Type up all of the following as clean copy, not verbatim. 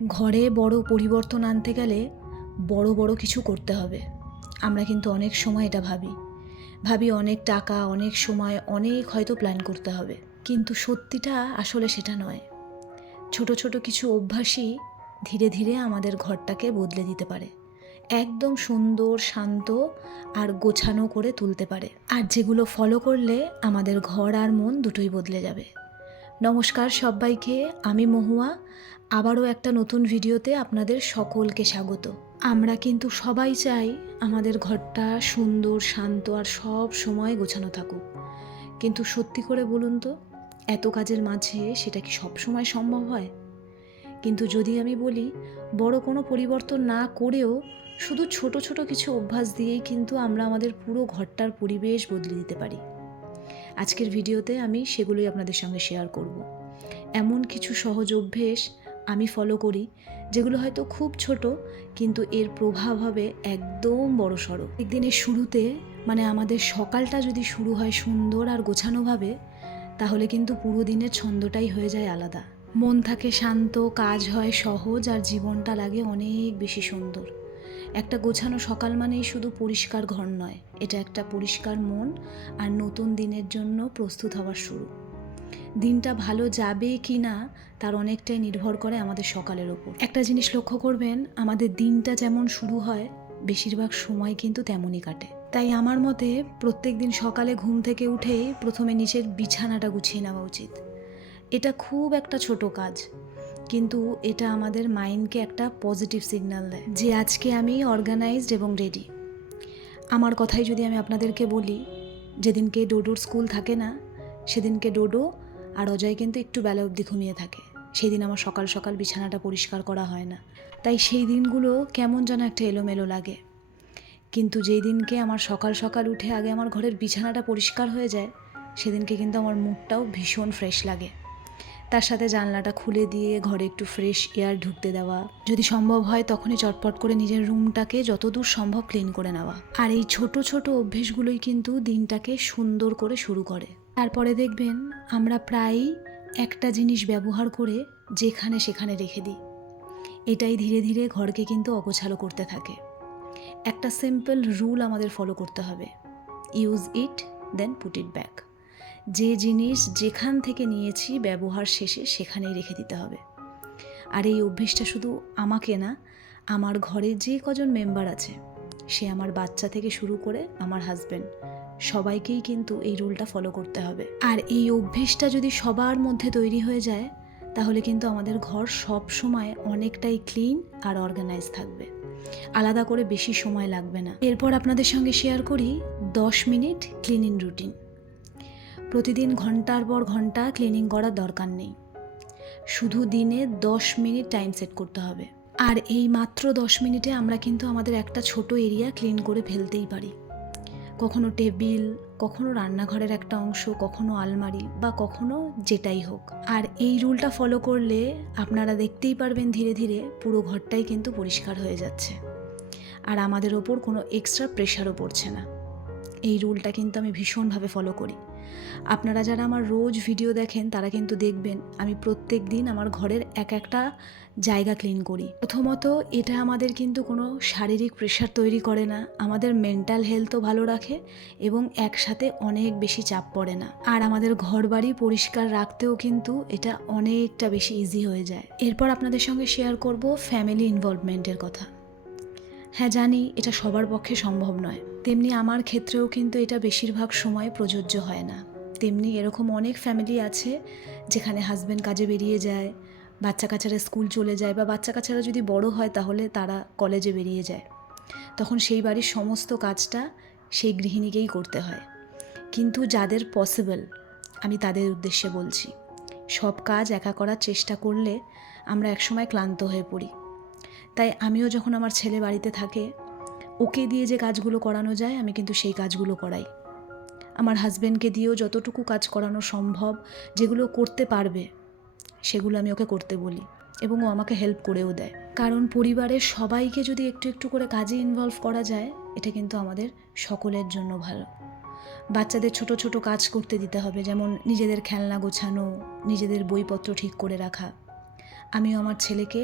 ঘরে বড় পরিবর্তন আনতে গেলে বড় বড় কিছু করতে হবে। আমরা কিন্তু অনেক সময় এটা ভাবি অনেক টাকা, অনেক সময়, অনেক হয়তো প্ল্যান করতে হবে। কিন্তু সত্যিটা আসলে সেটা নয়। ছোট ছোট কিছু অভ্যাসই ধীরে ধীরে আমাদের ঘরটাকে বদলে দিতে পারে, একদম সুন্দর, শান্ত আর গোছানো করে তুলতে পারে। আর যেগুলো ফলো করলে আমাদের ঘর আর মন দুটোই বদলে যাবে। নমস্কার সবাইকে, আমি মহুয়া। আবারও একটা নতুন ভিডিওতে আপনাদের সকলকে স্বাগত। আমরা কিন্তু সবাই চাই আমাদের ঘরটা সুন্দর, শান্ত আর সব সময় গোছানো থাকুক। কিন্তু সত্যি করে বলুন তো, এত কাজের মাঝে সেটা কি সব সময় সম্ভব হয়? কিন্তু যদি আমি বলি, বড় কোনো পরিবর্তন না করেও শুধু ছোট ছোট কিছু অভ্যাস দিয়েই কিন্তু আমরা আমাদের পুরো ঘরটার পরিবেশ বদলে দিতে পারি। আজকের ভিডিওতে আমি সেগুলোই আপনাদের সঙ্গে শেয়ার করব। এমন কিছু সহজ অভ্যেস আমি ফলো করি, যেগুলো হয়তো খুব ছোট, কিন্তু এর প্রভাব হবে একদম বড়সড়। একদিনের শুরুতে, মানে আমাদের সকালটা যদি শুরু হয় সুন্দর আর গোছানোভাবে, তাহলে কিন্তু পুরো দিনের ছন্দটাই হয়ে যায় আলাদা। মন থাকে শান্ত, কাজ হয় সহজ, আর জীবনটা লাগে অনেক বেশি সুন্দর। একটা গোছানো সকাল মানেই শুধু পরিষ্কার ঘর নয়, এটা একটা পরিষ্কার মন আর নতুন দিনের জন্য প্রস্তুত হওয়ার শুরু। দিনটা ভালো যাবে কি না তার অনেকটাই নির্ভর করে আমাদের সকালের ওপর। একটা জিনিস লক্ষ্য করবেন, আমাদের দিনটা যেমন শুরু হয় বেশিরভাগ সময় কিন্তু তেমনই কাটে। তাই আমার মতে প্রত্যেক দিন সকালে ঘুম থেকে উঠেই প্রথমে নিচের বিছানাটা গুছিয়ে নেওয়া উচিত। এটা খুব একটা ছোট কাজ, কিন্তু এটা আমাদের মাইন্ডকে একটা পজিটিভ সিগন্যাল দেয় যে আজকে আমি অর্গানাইজড এবং রেডি। আমার কথাই যদি আমি আপনাদেরকে বলি, যেদিনকে ডোডোর স্কুল থাকে না, সেদিনকে ডোডো আর অজয় কিন্তু একটু বেলা অবধি ঘুমিয়ে থাকে। সেই দিন আমার সকাল সকাল বিছানাটা পরিষ্কার করা হয় না। তাই সেই দিনগুলো কেমন যেন একটা এলোমেলো লাগে। কিন্তু যেই দিনকে আমার সকাল সকাল উঠে আগে আমার ঘরের বিছানাটা পরিষ্কার হয়ে যায়, সেদিনকে কিন্তু আমার মুডটাও ভীষণ ফ্রেশ লাগে। তার সাথে জানলাটা খুলে দিয়ে ঘরে একটু ফ্রেশ এয়ার ঢুকতে দেওয়া, যদি সম্ভব হয় তখনই চটপট করে নিজের রুমটাকে যতদূর সম্ভব ক্লিন করে নেওয়া। আর এই ছোট ছোট অভ্যেসগুলোই কিন্তু দিনটাকে সুন্দর করে শুরু করে। তারপরে দেখবেন আমরা প্রায়ই একটা জিনিস ব্যবহার করে যেখানে সেখানে রেখে দিই। এটাই ধীরে ধীরে ঘরকে কিন্তু অগোছালো করতে থাকে। একটা সিম্পল রুল আমাদের ফলো করতে হবে: use it then put it back. যে জিনিস যেখান থেকে নিয়েছি ব্যবহার শেষে সেখানেই রেখে দিতে হবে। আর এই অভ্যেসটা শুধু আমাকে না, আমার ঘরে যে কজন মেম্বার আছে, সে আমার বাচ্চা থেকে শুরু করে আমার হাজব্যান্ড, সবাইকেই কিন্তু এই রুলটা ফলো করতে হবে। আর এই অভ্যেসটা যদি সবার মধ্যে তৈরি হয়ে যায়, তাহলে কিন্তু আমাদের ঘর সব সময় অনেকটাই ক্লিন আর অর্গানাইজ থাকবে। আলাদা করে বেশি সময় লাগবে না। এরপর আপনাদের সঙ্গে শেয়ার করি 10 মিনিট ক্লিনিং রুটিন। প্রতিদিন ঘন্টার পর ঘন্টা ক্লিনিং করার দরকার নেই, শুধু দিনে 10 মিনিট টাইম সেট করতে হবে। আর এই মাত্র 10 মিনিটে আমরা কিন্তু আমাদের একটা ছোট এরিয়া ক্লিন করে ফেলতেই পারি। কখনো টেবিল, কখনো রান্নাঘরের একটা অংশ, কখনো আলমারি, বা কখনো যেটাই হোক। আর এই রুলটা ফলো করলে আপনারা দেখতেই পারবেন ধীরে ধীরে পুরো ঘরটাই কিন্তু পরিষ্কার হয়ে যাচ্ছে, আর আমাদের ওপর কোনো এক্সট্রা প্রেশারও পড়ছে না। এই রুলটা কিন্তু আমি ভীষণভাবে ফলো করি। আপনারা যারা আমার রোজ ভিডিও দেখেন তারা কিন্তু দেখবেন আমি প্রত্যেক দিন আমার ঘরের এক একটা জায়গা ক্লিন করি। প্রথমত এটা আমাদের কিন্তু কোনো শারীরিক প্রেশার তৈরি করে না, আমাদের মেন্টাল হেলথও ভালো রাখে এবং একসাথে অনেক বেশি চাপ পড়ে না। আর আমাদের ঘর বাড়ি পরিষ্কার রাখতেও কিন্তু এটা অনেকটা বেশি ইজি হয়ে যায়। এরপর আপনাদের সঙ্গে শেয়ার করব ফ্যামিলি ইনভলভমেন্টের কথা। হ্যাঁ, জানি এটা সবার পক্ষে সম্ভব নয়, তেমনি আমার ক্ষেত্রেও কিন্তু এটা বেশিরভাগ সময় প্রযোজ্য হয় না। তেমনি এরকম অনেক ফ্যামিলি আছে যেখানে হাজব্যান্ড কাজে বেরিয়ে যায়, বাচ্চা কাচ্চারা স্কুল চলে যায়, বা বাচ্চা কাচ্চারা যদি বড় হয় তাহলে তারা কলেজে বেরিয়ে যায়। তখন সেই বাড়ির সমস্ত কাজটা সেই গৃহিণীকেই করতে হয়। কিন্তু যাদের পসিবল, আমি তাদের উদ্দেশ্যে বলছি, সব কাজ একা করার চেষ্টা করলে আমরা একসময় ক্লান্ত হয়ে পড়ি। তাই আমিও যখন আমার ছেলে বাড়িতে থাকে, ওকে দিয়ে যে কাজগুলো করানো যায় আমি কিন্তু সেই কাজগুলো করাই। আমার হাজব্যান্ডকে দিয়েও যতটুকু কাজ করানো সম্ভব, যেগুলো করতে পারবে সেগুলো আমি ওকে করতে বলি, এবং ও আমাকে হেল্প করেও দেয়। কারণ পরিবারের সবাইকে যদি একটু একটু করে কাজে ইনভলভ করা যায়, এটা কিন্তু আমাদের সকলের জন্য ভালো। বাচ্চাদের ছোট ছোট কাজ করতে দিতে হবে, যেমন নিজেদের খেলনা গোছানো, নিজেদের বইপত্র ঠিক করে রাখা। আমিও আমার ছেলেকে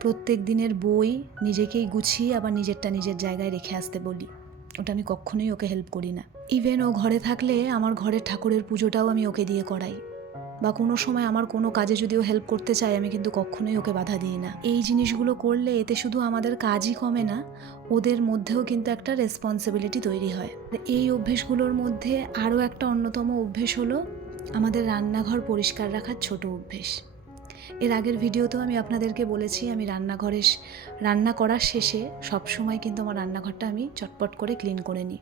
প্রত্যেক দিনের বই নিজেকেই গুছিয়ে আবার নিজেরটা নিজের জায়গায় রেখে আসতে বলি। ওটা আমি কখনোই ওকে হেল্প করি না। ইভেন ও ঘরে থাকলে আমার ঘরের ঠাকুরের পুজোটাও আমি ওকে দিয়ে করাই, বা কোনো সময় আমার কোনো কাজে যদি ও হেল্প করতে চায় আমি কিন্তু কখনোই ওকে বাধা দিই না। এই জিনিসগুলো করলে এতে শুধু আমাদের কাজই কমে না, ওদের মধ্যেও কিন্তু একটা রেসপন্সিবিলিটি তৈরি হয়। এই অভ্যেসগুলোর মধ্যে আরও একটা অন্যতম অভ্যেস হলো আমাদের রান্নাঘর পরিষ্কার রাখার ছোট অভ্যেস। এর আগের ভিডিওতেও আমি আপনাদেরকে বলেছি, আমি রান্না করার শেষে সবসময় কিন্তু আমার রান্নাঘরটা আমি চটপট করে ক্লিন করে নিই।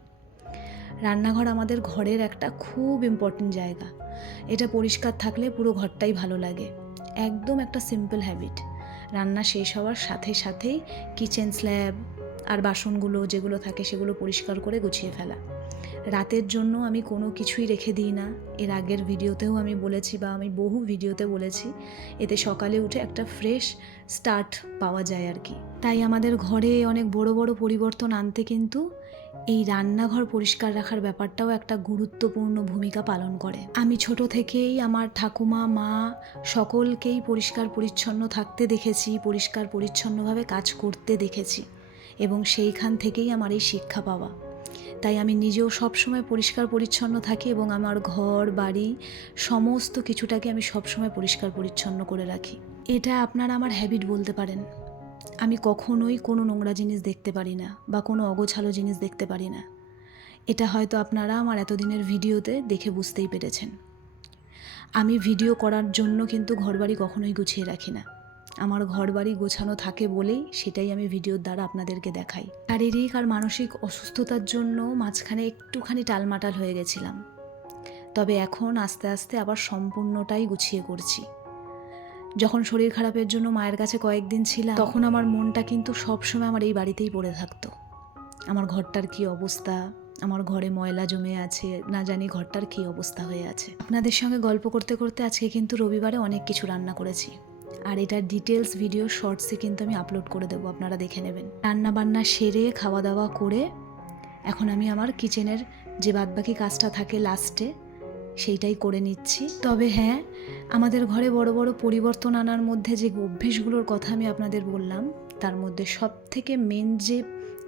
রান্নাঘর আমাদের ঘরের একটা খুব ইম্পর্টেন্ট জায়গা। এটা পরিষ্কার থাকলে পুরো ঘরটাই ভালো লাগে। একদম একটা সিম্পল হ্যাবিট। রান্না শেষ হওয়ার সাথে সাথেই কিচেন স্ল্যাব আর বাসনগুলো যেগুলো থাকে সেগুলো পরিষ্কার করে গুছিয়ে ফেলা। রাতের জন্য আমি কোনো কিছুই রেখে দিই না। এর আগের ভিডিওতেও আমি বলেছি, বা আমি বহু ভিডিওতে বলেছি, এতে সকালে উঠে একটা ফ্রেশ স্টার্ট পাওয়া যায় আর কি। তাই আমাদের ঘরে অনেক বড় বড় পরিবর্তন আনতে কিন্তু এই রান্নাঘর পরিষ্কার রাখার ব্যাপারটাও একটা গুরুত্বপূর্ণ ভূমিকা পালন করে। আমি ছোট থেকেই আমার ঠাকুমা, মা সকলকেই পরিষ্কার পরিচ্ছন্ন থাকতে দেখেছি, পরিষ্কার পরিচ্ছন্নভাবে কাজ করতে দেখেছি, এবং সেইখান থেকেই আমার এই শিক্ষা পাওয়া। তাই আমি নিজেও সবসময় পরিষ্কার পরিচ্ছন্ন থাকি এবং আমার ঘর বাড়ি সমস্ত কিছুটাকে আমি সবসময় পরিষ্কার পরিচ্ছন্ন করে রাখি। এটা আপনারা আমার হ্যাবিট বলতে পারেন। আমি কখনোই কোনো নোংরা জিনিস দেখতে পারি না বা কোনো অগোছালো জিনিস দেখতে পারি না। এটা হয়তো আপনারা আমার এতদিনের ভিডিওতে দেখে বুঝতেই পেরেছেন। আমি ভিডিও করার জন্য কিন্তু ঘরবাড়ি কখনোই গুছিয়ে রাখি না। আমার ঘরবাড়ি গোছানো থাকে বলেই সেটাই আমি ভিডিওর দ্বারা আপনাদেরকে দেখাই। শারীরিক আর মানসিক অসুস্থতার জন্য মাঝখানে একটুখানি টালমাটাল হয়ে গেছিলাম, তবে এখন আস্তে আস্তে আবার সম্পূর্ণটাই গুছিয়ে করছি। যখন শরীর খারাপের জন্য মায়ের কাছে কয়েকদিন ছিলাম, তখন আমার মনটা কিন্তু সবসময় আমার এই বাড়িতেই পড়ে থাকতো। আমার ঘরটার কী অবস্থা, আমার ঘরে ময়লা জমে আছে, না জানি ঘরটার কী অবস্থা হয়ে আছে। আপনাদের সঙ্গে গল্প করতে করতে আজকে কিন্তু রবিবারে অনেক কিছু রান্না করেছি, আর এটার ডিটেলস ভিডিও শর্টসে কিন্তু আমি আপলোড করে দেবো, আপনারা দেখে নেবেন। রান্না বান্না সেরে খাওয়া দাওয়া করে এখন আমি আমার কিচেনের যে বাদবাকি কাজটা থাকে লাস্টে সেইটাই করে নিচ্ছি। তবে হ্যাঁ, আমাদের ঘরে বড় বড় পরিবর্তন আনার মধ্যে যে অভ্যেসগুলোর কথা আমি আপনাদের বললাম, তার মধ্যে সব থেকে মেন যে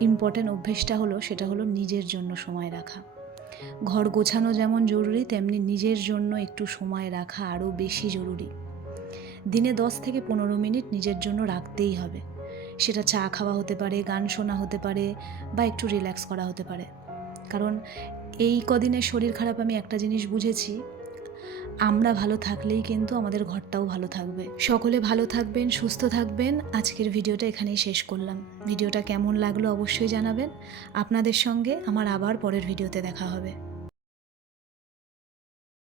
ইম্পর্ট্যান্ট অভ্যেসটা হলো সেটা হলো নিজের জন্য সময় রাখা। ঘর গোছানো যেমন জরুরি, তেমনি নিজের জন্য একটু সময় রাখা আরও বেশি জরুরি। দিনে 10 থেকে 15 মিনিট নিজের জন্য রাখতেই হবে। সেটা চা খাওয়া হতে পারে, গান শোনা হতে পারে, বা একটু রিল্যাক্স করা হতে পারে। কারণ এই কদিনের শরীর খারাপ আমি একটা জিনিস বুঝেছি, আমরা ভালো থাকলেই কিন্তু আমাদের ঘরটাও ভালো থাকবে। সকলে ভালো থাকবেন, সুস্থ থাকবেন। আজকের ভিডিওটা এখানেই শেষ করলাম। ভিডিওটা কেমন লাগলো অবশ্যই জানাবেন। আপনাদের সঙ্গে আমার আবার পরের ভিডিওতে দেখা হবে।